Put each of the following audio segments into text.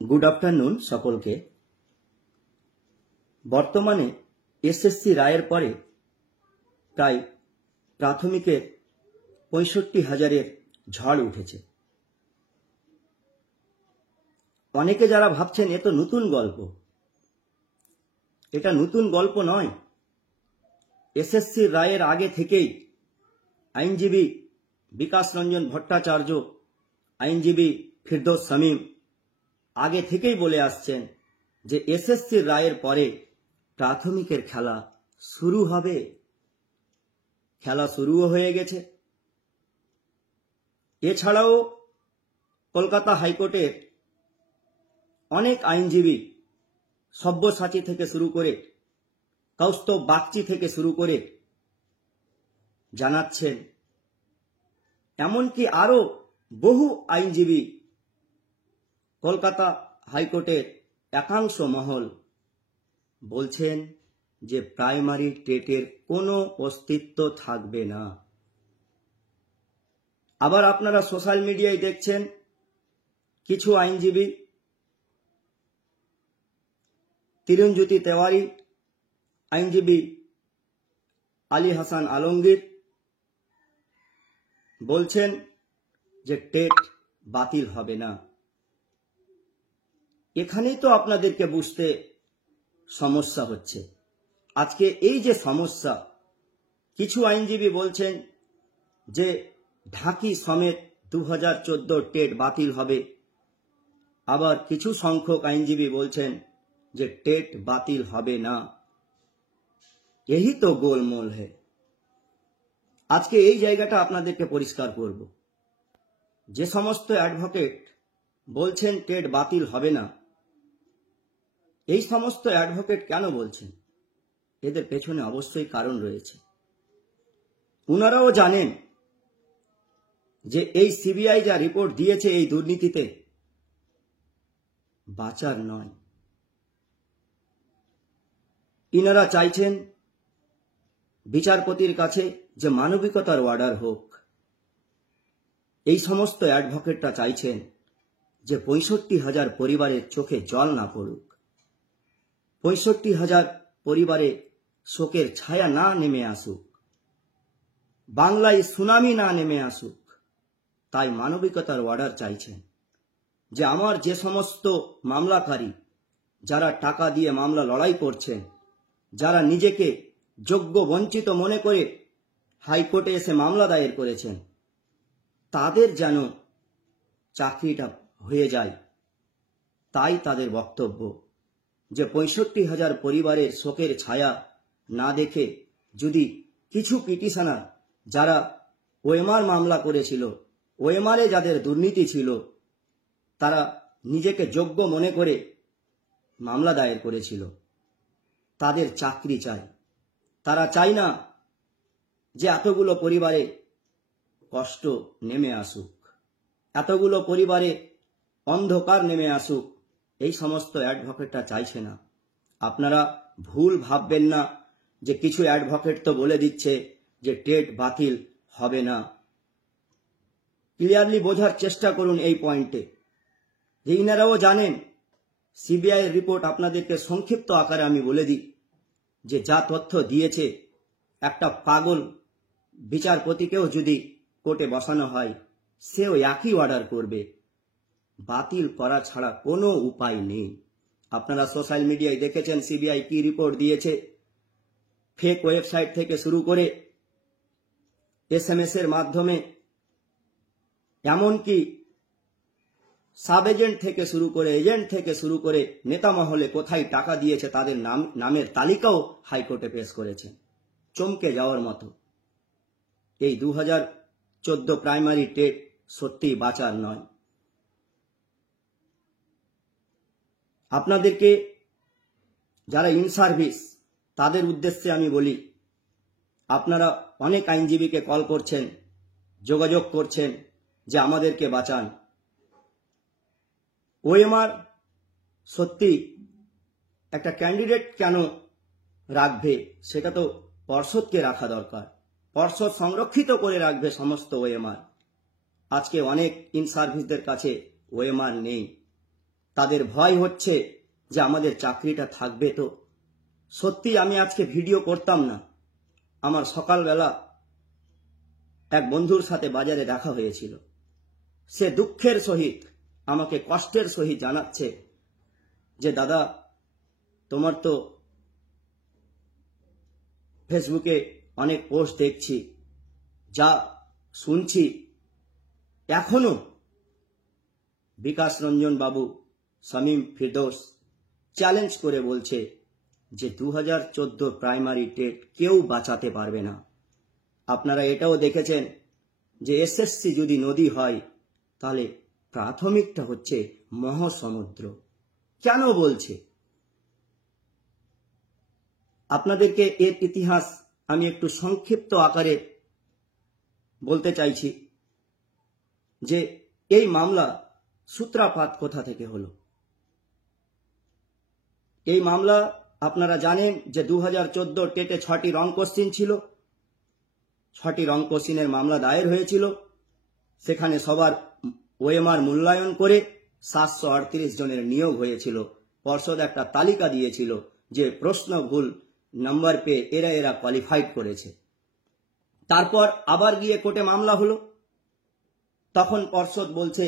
Good afternoon সকলকে। বর্তমানে SSC রায়ের পরে প্রায় প্রাথমিকের ৬৫,০০০-এর ঝড় উঠেছে। অনেকে যারা ভাবছেন এ তো নতুন গল্প, এটা নতুন গল্প নয়। এসএসসি রায়ের আগে থেকেই আইনজীবী বিকাশ রঞ্জন ভট্টাচার্য, আইনজীবী ফিরদৌস শামীম আগে থেকেই বলে আসছেন যে এসএসসির রায়ের পরে প্রাথমিকের খেলা শুরু হবে। খেলা শুরুও হয়ে গেছে। এছাড়াও কলকাতা হাইকোর্টের অনেক আইনজীবী, সব্যসাচী থেকে শুরু করে কৌস্তব বাগচি থেকে শুরু করে জানাচ্ছেন, এমনকি আরো বহু আইনজীবী, কলকাতা হাইকোর্টের একাংশ মহল বলছেন যে প্রাইমারি টেটের কোনো অস্তিত্ব থাকবে না। আবার আপনারা সোশ্যাল মিডিয়ায় দেখছেন কিছু আইনজীবী, তিরুঞ্জ্যোতি তেওয়ারি, আইনজীবী আলী হাসান আলমগীর বলছেন যে টেট বাতিল হবে না। এখানেই তো আপনাদেরকে বুঝতে সমস্যা হচ্ছে। আজকে এই যে সমস্যা, কিছু আইনজীবী বলছেন যে ঢাকি সমেত 2014 টেট বাতিল হবে, আবার কিছু সংখ্যক আইনজীবী বলছেন যে টেট বাতিল হবে না। यही তো গোলমোল है। আজকে এই জায়গাটা আপনাদেরকে পরিষ্কার করব। যে সমস্ত অ্যাডভোকেট বলছেন টেট বাতিল হবে না, এই সমস্ত অ্যাডভোকেট কেন বলছেন? এদের পেছনে অবশ্যই কারণ রয়েছে। উনারাও জানেন যে এই সিবিআই যা রিপোর্ট দিয়েছে এই দুর্নীতিতে বাঁচার নয়। ইনারা চাইছেন বিচারপতির কাছে যে মানবিকতার অর্ডার হোক। এই সমস্ত অ্যাডভোকেটরা চাইছেন যে ৬৫,০০০ পরিবারের চোখে জল না পড়ুক, ৬৫,০০০ পরিবারে শোকের ছায়া না নেমে আসুক, বাংলায় সুনামি না নেমে আসুক। তাই মানবিকতার অর্ডার চাইছেন যে আমার যে সমস্ত মামলাকারী, যারা টাকা দিয়ে মামলা লড়াই করছেন, যারা নিজেকে যোগ্য বঞ্চিত মনে করে হাইকোর্টে এসে মামলা দায়ের করেছেন, তাদের যেন চাকরিটা হয়ে যায়। তাই তাদের বক্তব্য যে ৬৫,০০০ পরিবারের শোকের ছায়া না দেখে যদি কিছু পিটিশনার, যারা ওএমআর মামলা করেছিল, ওএমআরে যাদের দুর্নীতি ছিল, তারা নিজেকে যোগ্য মনে করে মামলা দায়ের করেছিল, তাদের চাকরি চাই। তারা চায় না যে এতগুলো পরিবারে কষ্ট নেমে আসুক, এতগুলো পরিবারে অন্ধকার নেমে আসুক। এই সমস্ত অ্যাডভোকেটরা চাইছে না। আপনারা ভুল ভাববেন না যে কিছু অ্যাডভোকেট তো বলে দিচ্ছে যে টেট বাতিল হবে না। ক্লিয়ারলি বোঝার চেষ্টা করুন এই পয়েন্টে যে ইনারাও জানেন। সিবিআই এর রিপোর্ট আপনাদেরকে সংক্ষিপ্ত আকারে আমি বলে দিই যে যা তথ্য দিয়েছে, একটা পাগল বিচারপতিকেও যদি কোর্টে বসানো হয়, সেও একই অর্ডার করবে। বাতিল করা ছাড়া কোনো উপায় নেই। আপনারা সোশ্যাল মিডিয়ায় দেখেছেন সিবিআই কি রিপোর্ট দিয়েছে। ফেক ওয়েবসাইট থেকে শুরু করে এসএমএস এর মাধ্যমে, এমনকি সাব এজেন্ট থেকে শুরু করে, এজেন্ট থেকে শুরু করে নেতা মহলে কোথায় টাকা দিয়েছে তাদের নামের তালিকাও হাইকোর্টে পেশ করেছেন। চমকে যাওয়ার মতো। এই 2014 প্রাইমারি টেট সত্যি বাঁচার নয়। আপনাদেরকে যারা ইন সার্ভিস, তাদের উদ্দেশ্যে আমি বলি, আপনারা অনেক আইনজীবীকে কল করছেন, যোগাযোগ করছেন যে আমাদেরকে বাঁচান। ওএমআর সত্যি একটা ক্যান্ডিডেট কেন রাখবে, সেটা তো পর্ষদকে রাখা দরকার। পর্ষদ সংরক্ষিত করে রাখবে সমস্ত ওএমআর। আজকে অনেক ইন সার্ভিসদের কাছে ওএমআর নেই। তাদের ভয় হচ্ছে যে আমাদের চাকরিটা থাকবে তো। সত্যি আমি আজকে ভিডিও করতাম না, আমার সকালবেলা এক বন্ধুর সাথে বাজারে দেখা হয়েছিল। সে দুঃখের সহিত আমাকে কষ্টের সহিত জানাচ্ছে যে দাদা, তোমার তো ফেসবুকে অনেক পোস্ট দেখছি, যা শুনছি এখনো বিকাশ রঞ্জন বাবু, শামীম ফিরদৌস চ্যালেঞ্জ করে বলছে যে 2014 প্রাইমারি টেট কেউ বাঁচাতে পারবে না। আপনারা এটাও দেখেছেন যে এসএসসি যদি নদী হয় তাহলে প্রাথমিকটা হচ্ছে মহাসমুদ্র। কেন বলছে? আপনাদেরকে এর ইতিহাস আমি একটু সংক্ষিপ্ত আকারে বলতে চাইছি যে এই মামলা সূত্রপাত কোথা থেকে হলো। এই মামলা আপনারা জানেন যে 2014 টেটে 6টি রং কোশ্চিন ছিল, 6টি রং কোশ্চিনের মামলা দায়ের হয়েছিল। সেখানে সবার ওএমআর মূল্যায়ন করে 738 জনের নিয়োগ হয়েছিল। পর্ষদ একটা তালিকা দিয়েছিল যে প্রশ্ন ভুল নাম্বার পেয়ে এরা কোয়ালিফাইড করেছে। তারপর আবার গিয়ে কোর্টে মামলা হলো। তখন পর্ষদ বলছে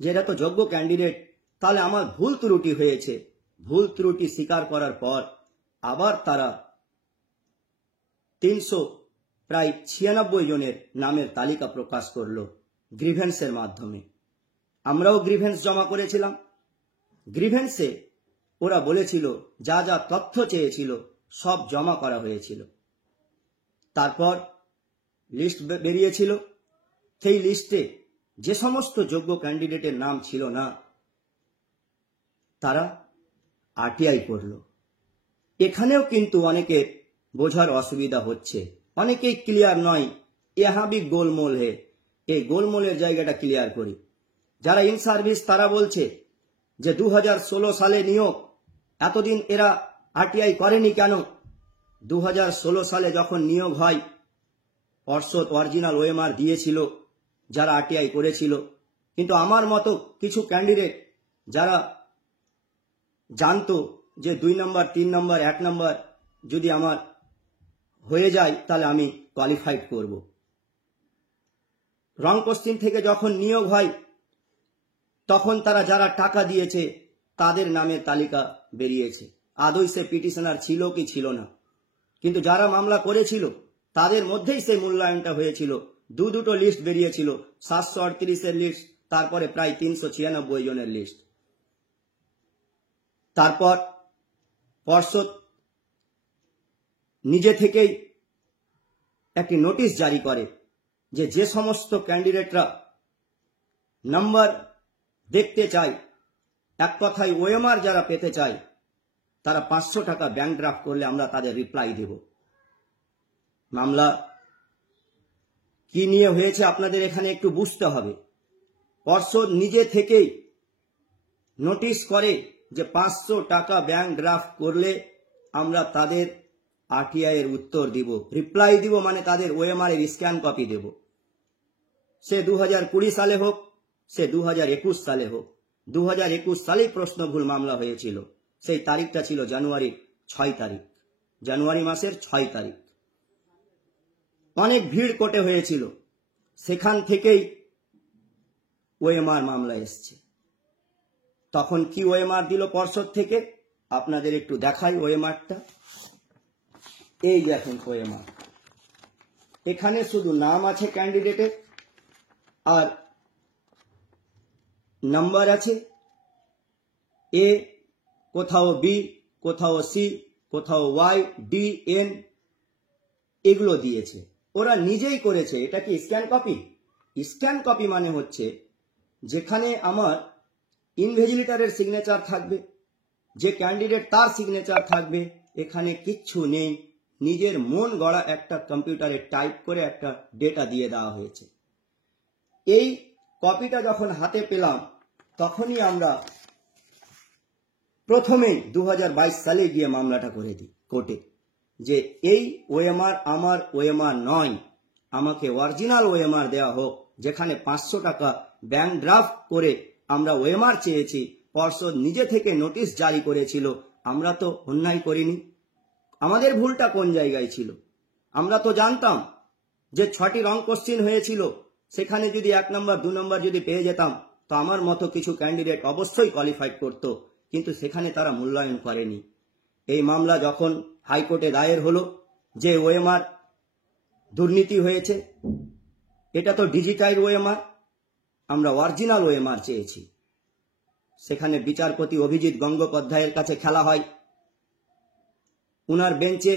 যে এরা তো যোগ্য ক্যান্ডিডেট, তাহলে আমার ভুল ত্রুটি হয়েছে। ভুল ত্রুটি স্বীকার করার পর আবার তারা 396 জনের নামের তালিকা প্রকাশ করলো গ্রিভেন্সের মাধ্যমে। আমরাও গ্রিভেন্স জমা করেছিলাম। গ্রিভেন্সে ওরা বলেছিল যা যা তথ্য চেয়েছিল সব জমা করা হয়েছিল। তারপর লিস্ট বেরিয়েছিল। সেই লিস্টে যে সমস্ত যোগ্য ক্যান্ডিডেটের নাম ছিল না তারা আরটিআই করল। এখানেও কিন্তু অনেকের বোঝার অসুবিধা হচ্ছে, অনেকেই ক্লিয়ার নয়। ইহা ভি গোলমোল হে, এই গোলমোলের জায়গাটা ক্লিয়ার করি। যারা ইন সার্ভিস তারা বলছে যে 2016 সালে নিয়োগ, এতদিন এরা আরটিআই করেনি কেন? 2016 সালে যখন নিয়োগ হয় পর্ষদ অরিজিনাল ওএমআর দিয়েছিল যারা আরটিআই করেছিল। কিন্তু আমার মতো কিছু ক্যান্ডিডেট যারা জানতো যে 2 নম্বর 3 নম্বর 1 নম্বর যদি আমার হয়ে যায় তাহলে আমি কোয়ালিফাইড করব। রং কোশ্চিন থেকে যখন নিয়োগ হয় তখন তারা যারা টাকা দিয়েছে তাদের নামের তালিকা বেরিয়েছে। আদৌ সে পিটিশনার ছিল কি ছিল না, কিন্তু যারা মামলা করেছিল তাদের মধ্যেই সেই মূল্যায়নটা হয়েছিল। দুটো লিস্ট বেরিয়েছিল, 738-এর লিস্ট, তারপরে প্রায় 396 জনের লিস্ট। তারপর পর্ষদ নিজে থেকেই একটি নোটিশ জারি করে যে সমস্ত ক্যান্ডিডেটরা নাম্বার দেখতে চায়, এক কথায় ওএমআর যারা পেতে চায়, তারা 500 টাকা ব্যাংক ড্রাফট করলে আমরা তাদের রিপ্লাই দেব। মামলা কি নিয়ে হয়েছে আপনাদের এখানে একটু বুঝতে হবে। পর্ষদ নিজে থেকেই নোটিশ করে যে 500 টাকা ব্যাংক ড্রাফট করলে আমরা তাদের আরটিআই এর উত্তর দিব, রিপ্লাই দিব, মানে তাদের ওএমআর এর স্ক্যান কপি দেব। সে 2020 সালে হোক, সে 2021 সালে হোক। 2021 সালেই প্রশ্ন ভুল মামলা হয়েছিল। সেই তারিখটা ছিল জানুয়ারির 6 তারিখ, জানুয়ারি মাসের 6 তারিখ। অনেক ভিড় কোর্টে হয়েছিল, সেখান থেকেই ওএমআর মামলা এসছে। তখন কি ওএমআর দিল পর্ষদ থেকে আপনাদের একটু দেখাই ওএমআরটা। এই দেখুন ওএমআর, এখানে শুধু নাম আছে ক্যান্ডিডেটের আর নাম্বার আছে, এ, কোথাও বি, কোথাও সি, কোথাও ওয়াই, ডি, এন, এগুলো দিয়েছে। ওরা নিজেই করেছে। এটা কি স্ক্যান কপি? স্ক্যান কপি মানে হচ্ছে যেখানে আমার ইনভিজিলেটরের সিগনেচার থাকবে, যে ক্যান্ডিডেট তার সিগনেচার থাকবে, এখানে কিচ্ছু নেই। নিজের মন গড়া একটা কম্পিউটারে টাইপ করে একটা ডেটা দিয়ে দেওয়া হয়েছে। এই কপিটা যখন হাতে পেলাম তখনই আমরা প্রথমেই 2022 সালে গিয়ে মামলাটা করে দিই কোর্টে যে এই ওএমআর আমার ওএমআর নয়, আমাকে অরিজিনাল ওএমআর দেওয়া হোক। যেখানে 500 টাকা ব্যাংক ড্রাফট করে আমরা ওএমআর চেয়েছি, পর্ষদ নিজে থেকে নোটিশ জারি করেছিল, আমরা তো অন্যায় করিনি। আমাদের ভুলটা কোন জায়গায় ছিল? আমরা তো জানতাম যে 6টি রং কোশ্চিন হয়েছিল, সেখানে যদি 1 নম্বর 2 নম্বর যদি পেয়ে যেতাম তো আমার মতো কিছু ক্যান্ডিডেট অবশ্যই কোয়ালিফাইড করত, কিন্তু সেখানে তারা মূল্যায়ন করেনি। এই মামলা যখন হাইকোর্টে দায়ের হলো যে ওএমআর দুর্নীতি হয়েছে, এটা তো ডিজিটাইজ ওএমআর, আমরা অরিজিনাল ওএমআর চেয়েছি। সেখানে বিচারপতি অভিজিৎ গঙ্গোপাধ্যায়ের কাছে খেলা হয়, উনার বেঞ্চে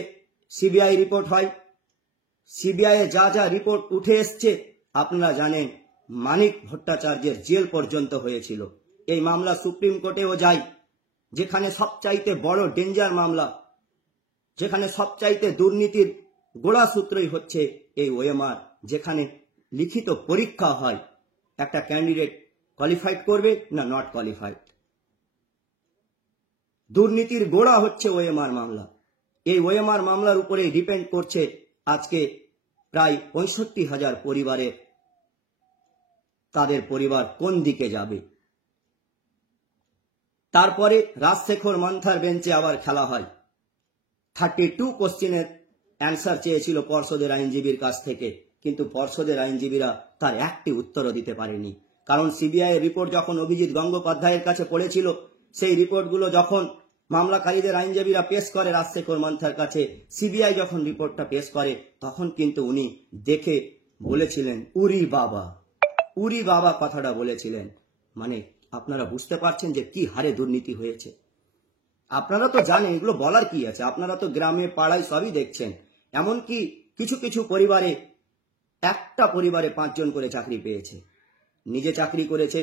সিবিআই রিপোর্ট হয়। সিবিআই যা যা রিপোর্ট উঠে এসছে আপনারা জানেন, মানিক ভট্টাচার্যের জেল পর্যন্ত হয়েছিল। এই মামলা সুপ্রিম কোর্টেও যায়, যেখানে সবচাইতে বড় ডেঞ্জার মামলা, যেখানে সবচাইতে দুর্নীতির গোড়া সূত্রই হচ্ছে এই ওএমআর, যেখানে লিখিত পরীক্ষা হয় একটা ক্যান্ডিডেট কোয়ালিফাইড করবে না নট কোয়ালিফাইড। দুর্নীতির গোড়া হচ্ছে ওএমআর মামলা। এই ওএমআর মামলার উপরেই ডিপেন্ড করছে আজকে প্রায় 65,000 পরিবারের তাদের পরিবার কোন দিকে যাবে। তারপরে রাজশেখর মান্থার বেঞ্চে আবার খেলা হয়। 32 কোশ্চেনের অ্যান্সার চেয়েছিল পর্ষদের আইনজীবীর কাছ থেকে, কিন্তু পর্ষদের আইনজীবীরা তার একটি উত্তরও দিতে পারেনি। কারণ সিবিআই রিপোর্ট যখন অভিজিৎ গঙ্গোপাধ্যায়ের কাছে পড়েছিল, সেই রিপোর্টগুলো যখন মামলাকারীদের আইনজীবীরা পেশ করে রাজশেখর মান্থার কাছে, সিবিআই যখন রিপোর্টটা পেশ করে, তখন কিন্তু উনি দেখে বলেছিলেন উরি বাবা, উরি বাবা কথাটা বলেছিলেন। মানে আপনারা বুঝতে পারছেন যে কি হারে দুর্নীতি হয়েছে। আপনারা তো জানেন, এগুলো বলার কি আছে, আপনারা তো গ্রামে পাড়ায় সবই দেখছেন। এমনকি কিছু কিছু পরিবারে, একটা পরিবারে 5 জন করে চাকরি পেয়েছে। নিজে চাকরি করেছে,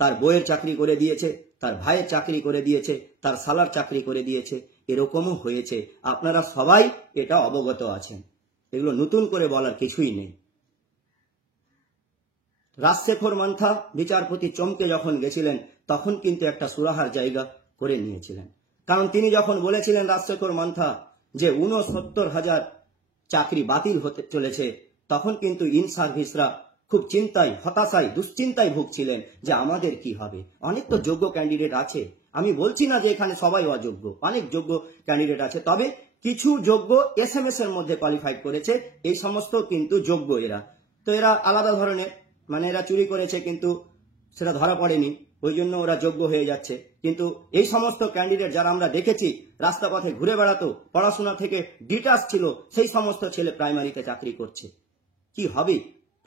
তার বউয়ের চাকরি করে দিয়েছে, তার ভাইয়ের চাকরি করে দিয়েছে, তার শালার চাকরি করে দিয়েছে, এরকমও হয়েছে। আপনারা সবাই এটা অবগত আছেন, এগুলো নতুন করে বলার কিছুই নেই। রাজশেখর মান্থা বিচারপতি চমকে যখন গেছিলেন, তখন কিন্তু একটা সুরাহার জায়গা করে নিয়েছিলেন। কারণ তিনি যখন বলেছিলেন রাজশেখর মান্থা যে 69,000 চাকরি বাতিল হতে চলেছে, তখন কিন্তু ইন সার্ভিসরা খুব চিন্তায়, হতাশায়, দুশ্চিন্তায় ভুগছিলেন যে আমাদের কি হবে। অনেক তো যোগ্য ক্যান্ডিডেট আছে, আমি বলছি না যে এখানে সবাই অযোগ্য, অনেক যোগ্য ক্যান্ডিডেট আছে, তবে কিছু যোগ্য এসএমএস এর মধ্যে কোয়ালিফাইড করেছে, এই সমস্ত কিন্তু যোগ্য এরা। তো এরা আলাদা ধরনের, মানে এরা চুরি করেছে কিন্তু সেটা ধরা পড়েনি, ওই জন্য ওরা যোগ্য হয়ে যাচ্ছে। কিন্তু এই সমস্ত ক্যান্ডিডেট যারা আমরা দেখেছি রাস্তা পথে ঘুরে বেড়াতো, পড়াশোনা থেকে ডিটাচ ছিল, সেই সমস্ত ছেলে প্রাইমারিতে চাকরি করছে। কি হবে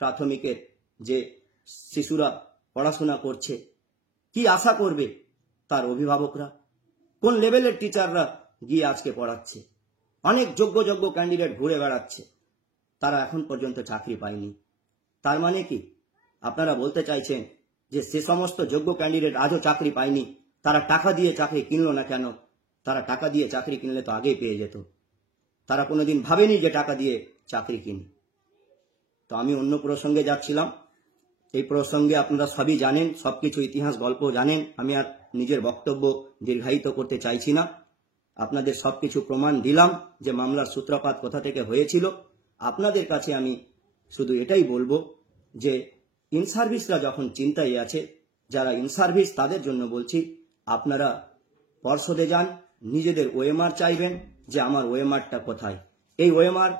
প্রাথমিকের যে শিশুরা পড়াশোনা করছে, কি আশা করবে তার অভিভাবকরা? কোন লেভেলের টিচাররা গিয়ে আজকে পড়াচ্ছে? অনেক যোগ্য যোগ্য ক্যান্ডিডেট ঘুরে বেড়াচ্ছে, তারা এখন পর্যন্ত চাকরি পায়নি। তার মানে কি আপনারা বলতে চাইছেন যে সে সমস্ত যোগ্য ক্যান্ডিডেট আজও চাকরি পায়নি? তারা টাকা দিয়ে চাকরি কিনলো না কেন? তারা টাকা দিয়ে চাকরি কিনলে তো আগেই পেয়ে যেত। তারা কোনোদিন ভাবেনি যে টাকা দিয়ে চাকরি কিনি। তো আমি অন্য প্রসঙ্গে যাচ্ছিলাম, এই প্রসঙ্গে আপনারা সবই জানেন, সবকিছু ইতিহাস গল্প জানেন, আমি আর নিজের বক্তব্য দীর্ঘায়িত করতে চাইছি না। আপনাদের সবকিছু প্রমাণ দিলাম যে মামলার সূত্রপাত কোথা থেকে হয়েছিল। আপনাদের কাছে আমি শুধু এটাই বলবো যে ইন সার্ভিসরা যখন চিন্তায় আছে, যারা ইন সার্ভিস তাদের জন্য বলছি, আপনারা পর্ষদে যান, নিজেদের ওএমআর চাইবেন যে আমার ওএমআরটা কোথায়। এই ওএমআর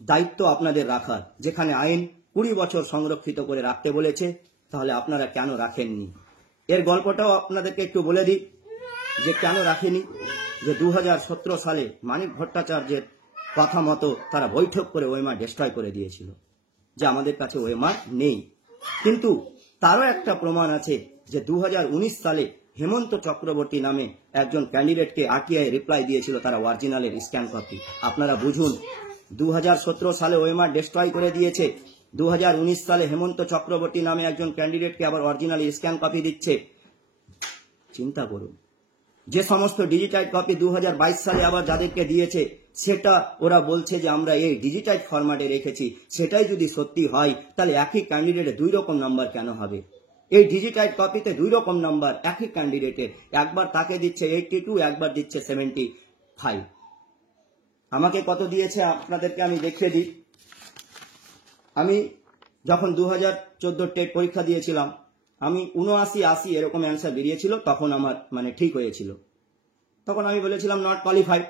দায়িত্ব আপনাদের রাখার, যেখানে আইন 20 বছর সংরক্ষিত করে রাখতে বলেছে, তাহলে আপনারা কেন রাখেননি? এর গল্পটাও আপনাদেরকে একটু বলে দিই যে কেন রাখেনি। যে 2017 সালে মানিক ভট্টাচার্যের কথা মতো তারা বৈঠক করে ওএমআর ডিস্ট্রয় করে দিয়েছিল, যে আমাদের কাছে ওএমআর নেই। কিন্তু তারও একটা প্রমাণ আছে যে 2019 সালে হেমন্ত চক্রবর্তী নামে একজন ক্যান্ডিডেটকে আরটিআই রিপ্লাই দিয়েছিল, তারা অরিজিনালের স্ক্যান কপি। আপনারা বুঝুন, 2017 সালে ওএমআর ডিস্ট্রয় করে দিয়েছে, 2019 সালে হেমন্ত চক্রবর্তী নামে একজন ক্যান্ডিডেটকে আবার অরিজিনাল স্ক্যান কপি দিচ্ছে। চিন্তা করুন, যে সমস্ত ডিজিটাইড কপি 2022 সালে আবার যাদেরকে দিয়েছে, সেটা ওরা বলছে যে আমরা এই ডিজিটাইড ফরম্যাটে রেখেছি। সেটাই যদি সত্যি হয়, তাহলে একই ক্যান্ডিডেটে 2 রকম নাম্বার কেন হবে? এই ডিজিটাইড কপিতে 2 রকম নাম্বার একই ক্যান্ডিডেটের, একবার তাকে দিচ্ছে 82, একবার দিচ্ছে 75। আমাকে কত দিয়েছে আপনাদেরকে আমি দেখিয়ে দিই। আমি যখন 2014 টেট পরীক্ষা দিয়েছিলাম, আমি 79-80 এরকম অ্যান্সার বেরিয়েছিল, তখন আমার মানে ঠিক হয়েছিল। তখন আমি বলেছিলাম নট কোয়ালিফাইড।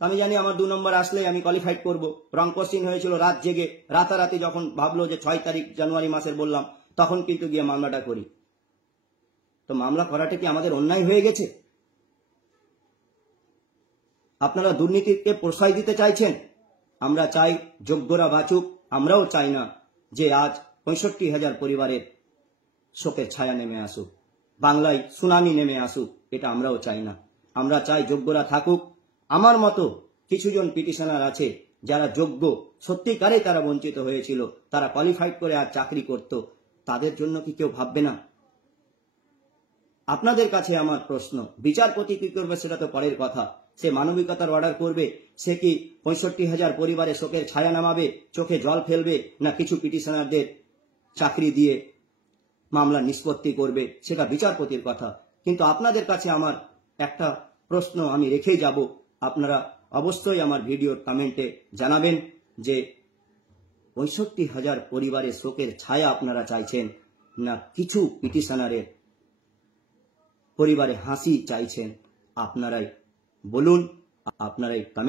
আমি জানি আমার 2 নম্বর আসলে আমি কোয়ালিফাইড করব। রং কোশ্চিন হয়েছিল রাত জেগে, রাতারাতি যখন ভাবলো যে 6 তারিখ জানুয়ারি মাসের বললাম, তখন কিন্তু গিয়ে মামলাটা করি। তো মামলা করাটা কি আমাদের অন্যায় হয়ে গেছে? আপনারা দুর্নীতিকে প্রশ্রয় দিতে চাইছেন। আমরা চাই যোগ্যরা বাঁচুক। আমরাও চাই না যে আজ 65,000 পরিবারের শোকের ছায়া নেমে আসুক, বাংলায় সুনামি নেমে আসুক, এটা আমরাও চাই না। আমরা চাই যোগ্যরা থাকুক। আমার মতো কিছুজন পিটিশনার আছে যারা যোগ্য, সত্যিকারে তারা বঞ্চিত হয়েছিল, তারা কোয়ালিফাইড করে আর চাকরি করত, তাদের জন্য কি কেউ ভাববে না? আপনাদের কাছে আমার প্রশ্ন, বিচারপতি কি করবে সেটা তো পরের কথা। সে মানবিকতার অর্ডার করবে, সে কি 65,000 পরিবারে শোকের ছায়া নামাবে, চোখে জল ফেলবে, না কিছু পিটিশনারদের চাকরি দিয়ে মামলা নিষ্পত্তি করবে, সেটা বিচারপতির কথা। কিন্তু আপনাদের কাছে আমার একটা প্রশ্ন আমি রেখেই যাব। আপনারা অবশ্যই আমার ভিডিওর কমেন্টে জানাবেন যে 65,000 পরিবারের শোকের ছায়া আপনারা চাইছেন, না কিছু পিটিশনারের পরিবারে হাসি চাইছেন। আপনারাই বলুন, আপনারাই কমেন্ট